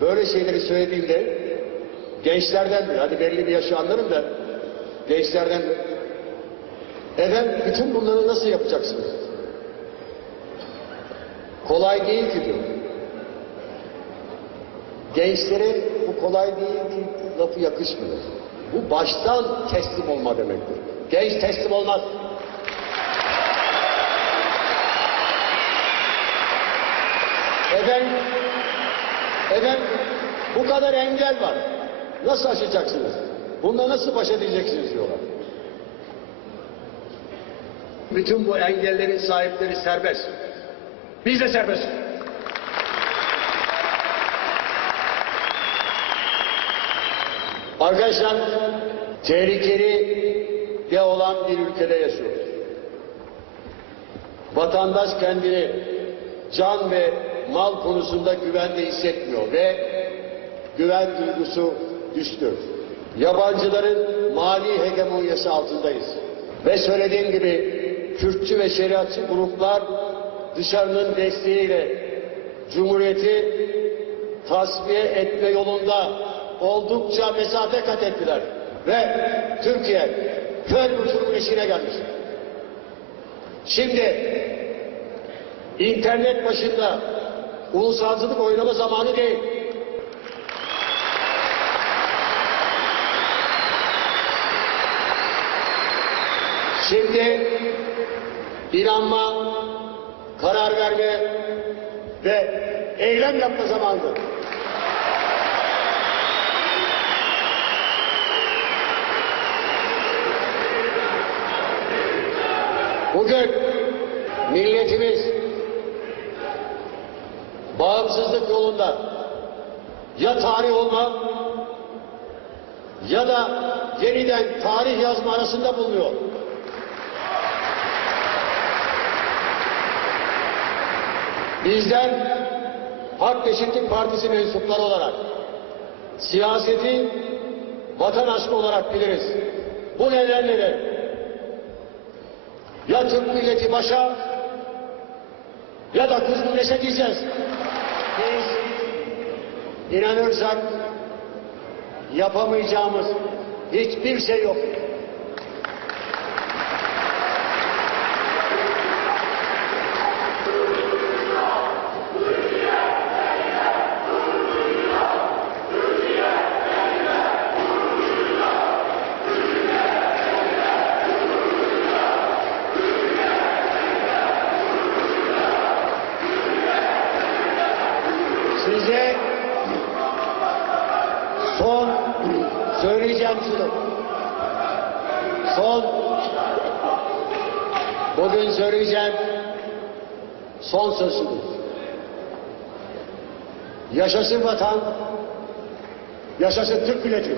böyle şeyleri söylediğimde gençlerden hadi belli bir yaşı anlarım da gençlerden efendim bütün bunları nasıl yapacaksınız? Kolay değil ki diyor. Gençlere bu kolay değil ki lafı yakışmıyor. Bu baştan teslim olma demektir. Genç teslim olmaz. Efendim, efendim bu kadar engel var. Nasıl aşacaksınız? Bununla nasıl baş edeceksiniz diyorlar. Bütün bu engellerin sahipleri serbest. Biz de serbest. Arkadaşlar tehlikeli de olan bir ülkede yaşıyoruz. Vatandaş kendini can ve mal konusunda güvende hissetmiyor ve güven duygusu düştü. Yabancıların mali hegemonyası altındayız. Ve söylediğim gibi Kürtçü ve şeriatçı gruplar dışarının desteğiyle Cumhuriyeti tasfiye etme yolunda oldukça mesafe kat ettiler. Ve Türkiye köy uçurum eşiğine gelmiş. Şimdi internet başında ulusalcılık oynama zamanı değil. Şimdi inanma, karar verme ve eylem yapma zamanıdır. Bugün milletimiz bağımsızlık yolunda ya tarih olma ya da yeniden tarih yazma arasında bulunuyor. Bizler Hak Eşitlik Partisi mensupları olarak siyaseti vatan aşkı olarak biliriz. Bu nedenle de ya Türk milleti başa ya da kuzgun neşe diyeceğiz. Biz inanırsak yapamayacağımız hiçbir şey yok. Size son söyleyeceğim şunu. Son bugün söyleyeceğim son sözüm. Yaşasın vatan, yaşasın Türk milleti.